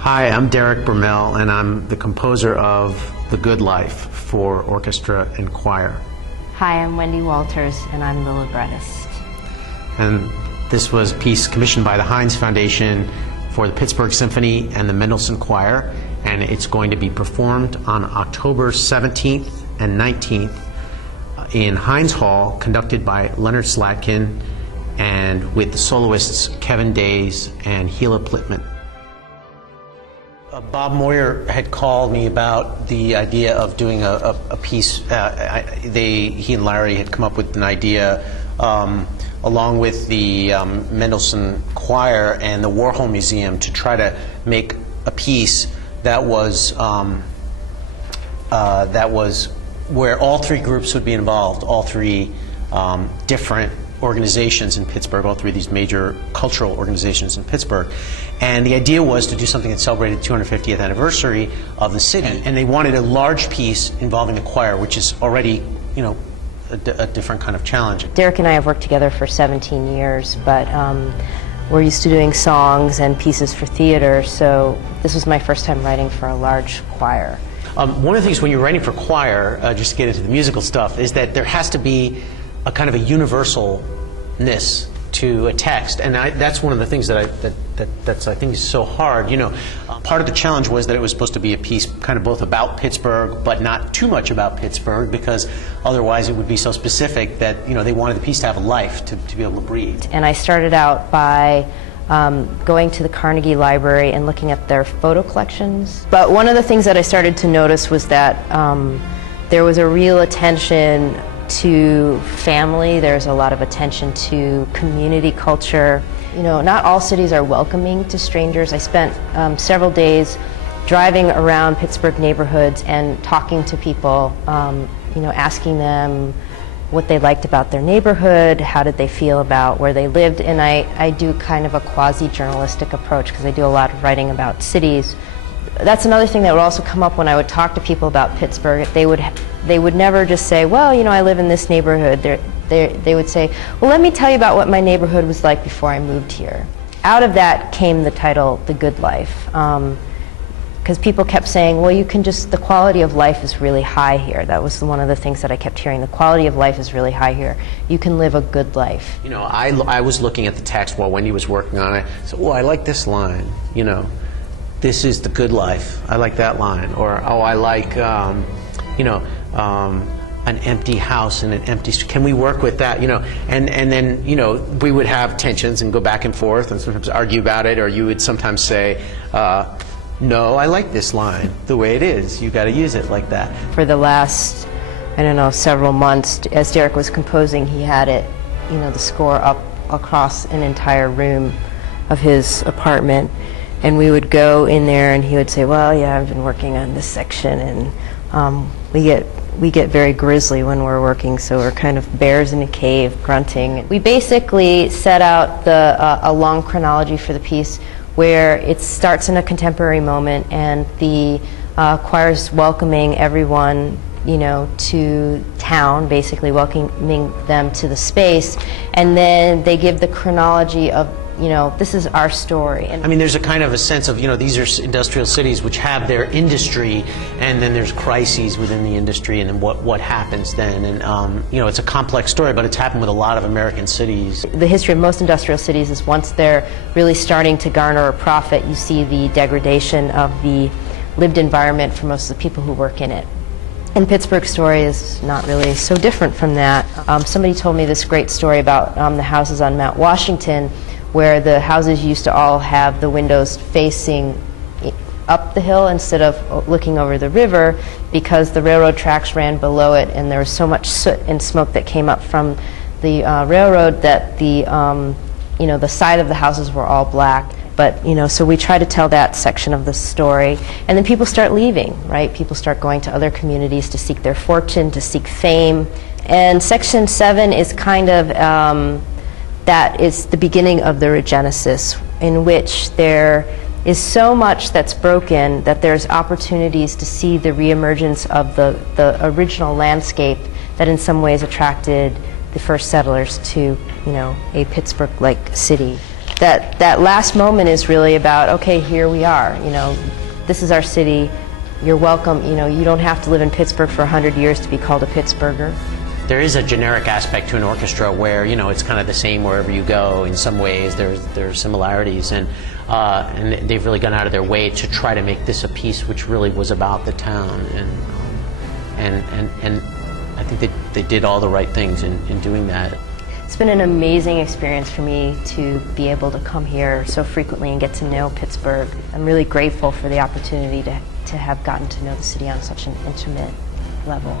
Hi, I'm Derek Bermel, and I'm the composer of The Good Life for orchestra and choir. Hi, I'm Wendy Walters, and I'm the librettist. And this was a piece commissioned by the Heinz Foundation for the Pittsburgh Symphony and the Mendelssohn Choir, and it's going to be performed on October 17th and 19th in Heinz Hall, conducted by Leonard Slatkin, and with the soloists Kevin Days and Gila Plitman. Bob Moyer had called me about the idea of doing a piece. He and Larry had come up with an idea along with the Mendelssohn Choir and the Warhol Museum to try to make a piece that was where all three groups would be involved, all three different organizations in Pittsburgh, all three of these major cultural organizations in Pittsburgh. And the idea was to do something that celebrated the 250th anniversary of the city. And they wanted a large piece involving the choir, which is already, you know, a different kind of challenge. Derek and I have worked together for 17 years, but we're used to doing songs and pieces for theater, so this was my first time writing for a large choir. One of the things when you're writing for choir, just to get into the musical stuff, is that there has to be a kind of a universalness to a text, and that's one of the things that I think is so hard. You know, part of the challenge was that it was supposed to be a piece kind of both about Pittsburgh, but not too much about Pittsburgh, because otherwise it would be so specific that, you know, they wanted the piece to have a life, to be able to breathe. And I started out by going to the Carnegie Library and looking at their photo collections. But one of the things that I started to notice was that there was a real attention to family. There's a lot of attention to community culture. You know, not all cities are welcoming to strangers. I spent several days driving around Pittsburgh neighborhoods and talking to people, you know, asking them what they liked about their neighborhood, how did they feel about where they lived, and I do kind of a quasi-journalistic approach because I do a lot of writing about cities. That's another thing that would also come up when I would talk to people about Pittsburgh. They would never just say, well, you know, I live in this neighborhood. They would say, well, let me tell you about what my neighborhood was like before I moved here. Out of that came the title, The Good Life, because people kept saying, well, you can just, the quality of life is really high here. That was one of the things that I kept hearing. The quality of life is really high here. You can live a good life. You know, I was looking at the text while Wendy was working on it. So, oh, I like this line, you know. This is the good life. I like that line. Or, oh, I like, you know, an empty house and an empty street. Can we work with that? You know, and then, you know, we would have tensions and go back and forth and sometimes argue about it, or you would sometimes say, no, I like this line the way it is. You got to use it like that. For the last, I don't know, several months, as Derek was composing, he had it, you know, the score up across an entire room of his apartment. And we would go in there and he would say, well, yeah, I've been working on this section, and we get very grisly when we're working, so we're kind of bears in a cave grunting. We basically set out a long chronology for the piece where it starts in a contemporary moment and the choir's welcoming everyone, you know, to town, basically welcoming them to the space, and then they give the chronology of, you know, this is our story. And I mean, there's a kind of a sense of, you know, these are industrial cities which have their industry, and then there's crises within the industry, and then what happens then. And, you know, it's a complex story, but it's happened with a lot of American cities. The history of most industrial cities is once they're really starting to garner a profit, you see the degradation of the lived environment for most of the people who work in it. And Pittsburgh's story is not really so different from that. Somebody told me this great story about the houses on Mount Washington, where the houses used to all have the windows facing up the hill instead of looking over the river, because the railroad tracks ran below it and there was so much soot and smoke that came up from the railroad that the you know, the side of the houses were all black. But, you know, so we try to tell that section of the story, and then people start leaving, right? People start going to other communities to seek their fortune, to seek fame. And Section 7 is kind of that is the beginning of the regenesis, in which there is so much that's broken that there's opportunities to see the reemergence of the original landscape that in some ways attracted the first settlers to, you know, a Pittsburgh-like city. that last moment is really about, okay, here we are, you know, this is our city, you're welcome, you know, you don't have to live in Pittsburgh for 100 years to be called a Pittsburgher. There is a generic aspect to an orchestra where, you know, it's kind of the same wherever you go. In some ways, there's similarities, and they've really gone out of their way to try to make this a piece which really was about the town, and I think they did all the right things in doing that. It's been an amazing experience for me to be able to come here so frequently and get to know Pittsburgh. I'm really grateful for the opportunity to have gotten to know the city on such an intimate level.